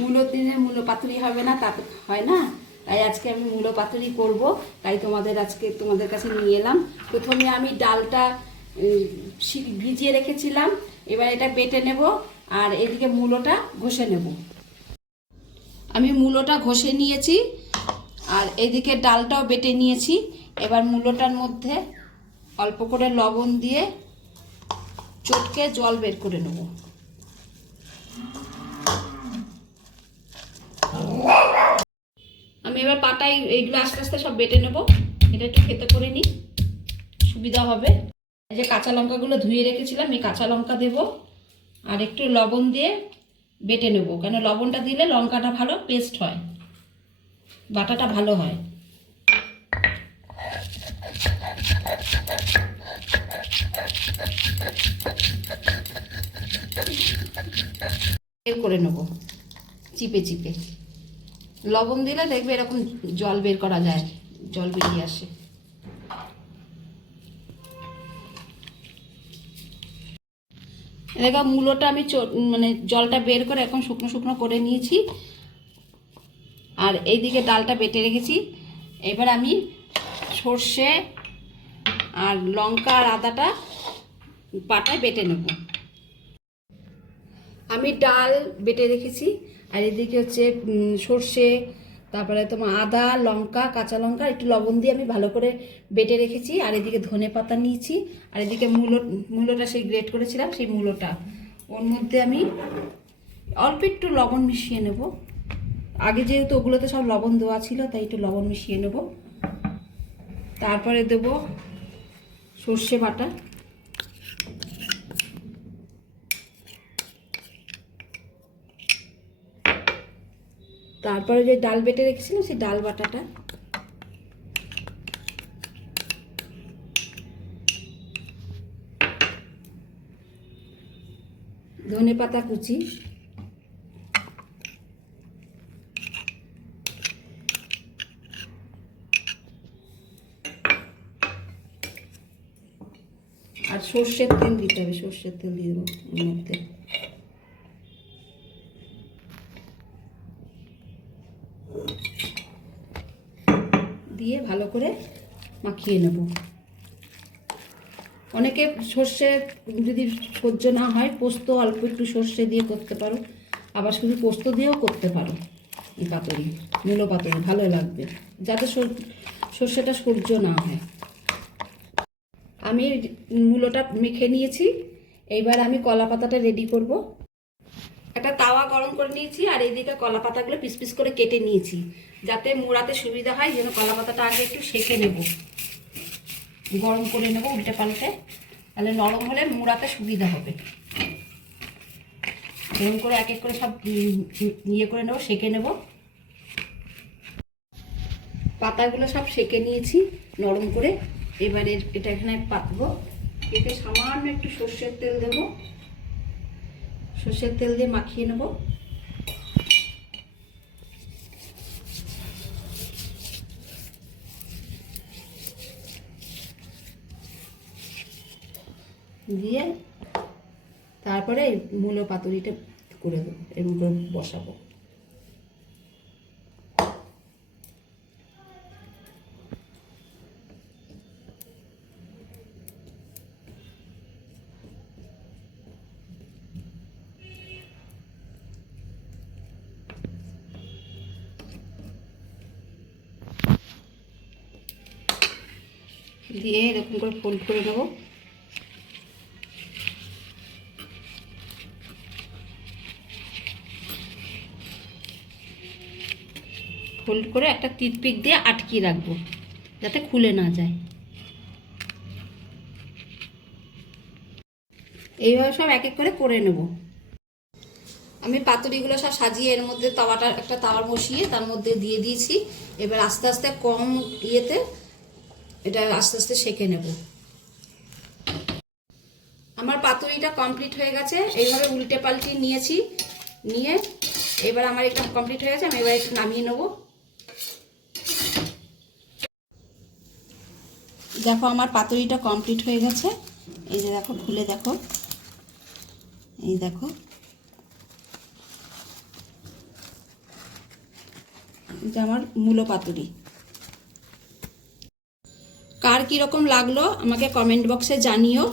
মূলো দিনে মূলো পাতুরি হবে না, তা তো হয় না। তাই আজকে আমি মূলো পাতুরি করব, তাই তোমাদের কাছে নিয়ে এলাম। প্রথমে আমি ডালটা ভিজিয়ে রেখেছিলাম, এবার এটা বেটে নেব, আর এদিকে মূলোটা ঘষে নেব। আমি মূলোটা ঘষে নিয়েছি, আর এদিকে ডালটাও বেটে নিয়েছি। এবার মূলোটার মধ্যে অল্প করে লবণ দিয়ে চটকে জল বের করে নেব। আমি এবার পাটায় এইগুলো আস্তে আস্তে সব বেটে নেব। এটা একটু খেতে করে নিই, সুবিধা হবে। এই যে কাঁচা লঙ্কাগুলো ধুয়ে রেখেছিলাম, এই কাঁচা লঙ্কা দেব, আর একটু লবণ দিয়ে বেটে নেব, কেন লবণটা দিলে লঙ্কাটা ভালো পেস্ট হয়, বাটাটা ভালো হয়। বের করে নেব চিপে চিপে। লবণ দিলে দেখবে এরকম জল বের করা যায়, জল বেরিয়ে আসে। দেখো মূলোটা আমি মানে জলটা বের করে এখন শুকনো শুকনো করে নিয়েছি, আর এইদিকে ডালটা বেটে রেখেছি। এবার আমি সর্ষে আর লঙ্কা আর আদাটা পাটায় বেটে নেব। আমি ডাল বেটে রেখেছি, আর এদিকে হচ্ছে সর্ষে, তারপরে তোমার আদা, লঙ্কা, কাঁচা লঙ্কা, একটু লবণ দিয়ে আমি ভালো করে বেটে রেখেছি। আর এদিকে ধনে পাতা নিয়েছি, আর এদিকে মূলোটা সেই গ্রেট করেছিলাম, সেই মূলোটা ওর মধ্যে আমি অল্প একটু লবণ মিশিয়ে নেব। আগে যেহেতু ওগুলোতে সব লবণ দেওয়া ছিল, তাই একটু লবণ মিশিয়ে নেব। তারপরে দেব সর্ষে বাটা, তারপরে যে ডাল বেটে রেখেছিলাম সেই ডাল বাটাটা, ধনে পাতা কুচি, আর সর্ষের তেল দিতে হবে, সর্ষের তেল দিয়ে দেবো ওর মধ্যে। দিয়ে ভালো করে মাখিয়ে নেব। অনেকে সর্ষে যদি সহ্য না হয়, পোস্ত অল্প একটু সর্ষে দিয়ে করতে পারো, আবার শুধু পোস্ত দিয়েও করতে পারো। এই পাতুরি, মূলো পাতুরি ভালো লাগবে, যাতে সর্ষেটা সহ্য না হয়। আমি মূলোটা মেখে নিয়েছি, এইবার আমি কলা পাতাটা রেডি করব। একটা তাওয়া গরম করে নিয়েছি, আর এইদিকে কলা পাতাগুলো পিস পিস করে কেটে নিয়েছি, যাতে মোড়াতে সুবিধা হয়। যেন কলা পাতাটা আগে একটু সেঁকে নেব, গরম করে নেব উল্টে পাল্টে, তাহলে নরম হলে মোড়াতে সুবিধা হবে। এরকম করে এক এক করে সব ইয়ে করে নেব, সেঁকে নেব। পাতাগুলো সব সেঁকে নিয়েছি নরম করে। এবারে এটা এখানে পাতবো। এতে সামান্য একটু সর্ষের তেল দেব, সর্ষের তেল দিয়ে মাখিয়ে নেব। দিয়ে তারপরে মূলো পাতুরিটা করে দেবো, এরকম করে বসাবো। দিয়ে এরকম করে ফোল্ড করে নেবো। ফোল্ড করে একটা টিথপিক দিয়ে আটকিয়ে রাখবো, যাতে খুলে না যায়। এইভাবে সব এক এক করে নেব। আমি পাতুরিগুলো সব সাজিয়ে এর মধ্যে একটা তাওয়া বসিয়ে তার মধ্যে দিয়ে দিয়েছি। এবার আস্তে আস্তে কম ইয়েতে এটা আস্তে আস্তে সেঁকে নেব। আমার পাতুরিটা কমপ্লিট হয়ে গেছে, এইভাবে উল্টে পাল্টে নিয়েছি, নিয়ে এবার আমার এটা কমপ্লিট হয়ে গেছে। আমি এবার একটু নামিয়ে নেব। দেখো আমার পাতুরিটা কমপ্লিট হয়ে গেছে। এই যে দেখো, খুলে দেখো, এই দেখো এটা আমার মূলো পাতুরি। কার কীরকম লাগলো আমাকে কমেন্ট বক্সে জানিও।